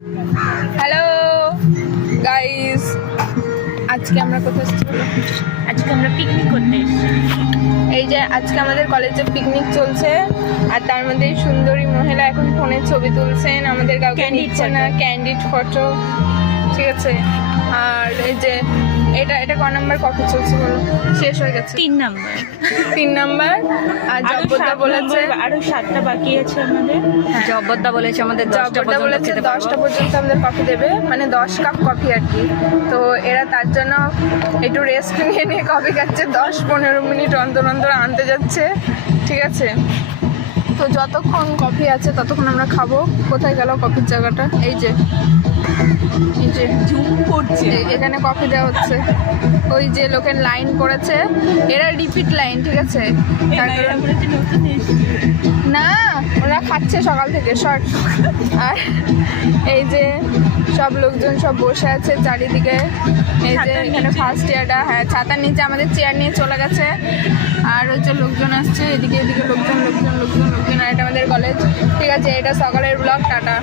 Hello guys, আজকে আমরা কোথায় এসেছি বলো? আজকে আমরা পিকনিক করতে এসেছি। এই যে আজকে আমাদের কলেজে পিকনিক চলছে, আর তার মধ্যে এই সুন্দরী মহিলা এখন ফোনে ছবি তুলছেন, আমাদের কাউকে Candid নিচ্ছে না, ক্যান্ডিড ফটো, ঠিক আছে। আর এই যে এটা ক নাম্বার কফি চলছে বলো? শেষ হয়ে গেছে 3 নাম্বার। 3 নাম্বার। আর আরো জব্বরদা বলেছে আরো 7টা বাকি আছে আমাদের। জব্বরদা বলেছে আমাদের 10টা জব্বরদা পর্যন্ত বলেছে খেতে 10টা পারবো। পর্যন্ত আমাদের কফি দেবে, মানে 10 কাপ কফি আর কি। তো এরা তার জন্য একটু রেস্ট নিয়ে নিয়ে কফি খাচ্ছে, 10-15 মিনিট অন্তর অন্তর আনতে যাচ্ছে, ঠিক আছে। তো যতক্ষণ কফি আছে ততক্ষণ আমরা খাবো। কোথায় গেল কফির জায়গাটা? এই যে ঝুম করছে। এখানে কফি দেওয়া হচ্ছে, ওই যে লোকের লাইন পড়েছে, এরা রিপিট লাইন, ঠিক আছে। না, ওরা খাচ্ছে সকাল থেকে শর্ট। আর এই যে সব লোকজন সব বসে আছে চারিদিকে। এই যে এখানে ফার্স্ট ইয়ারটা, হ্যাঁ, ছাতার নিচে আমাদের চেয়ার নিয়ে চলে গেছে। আর হচ্ছে লোকজন আসছে এদিকে, এদিকে লোকজন। আর এটা আমাদের কলেজ, ঠিক আছে। এটা সকালের ব্লগ, টাটা।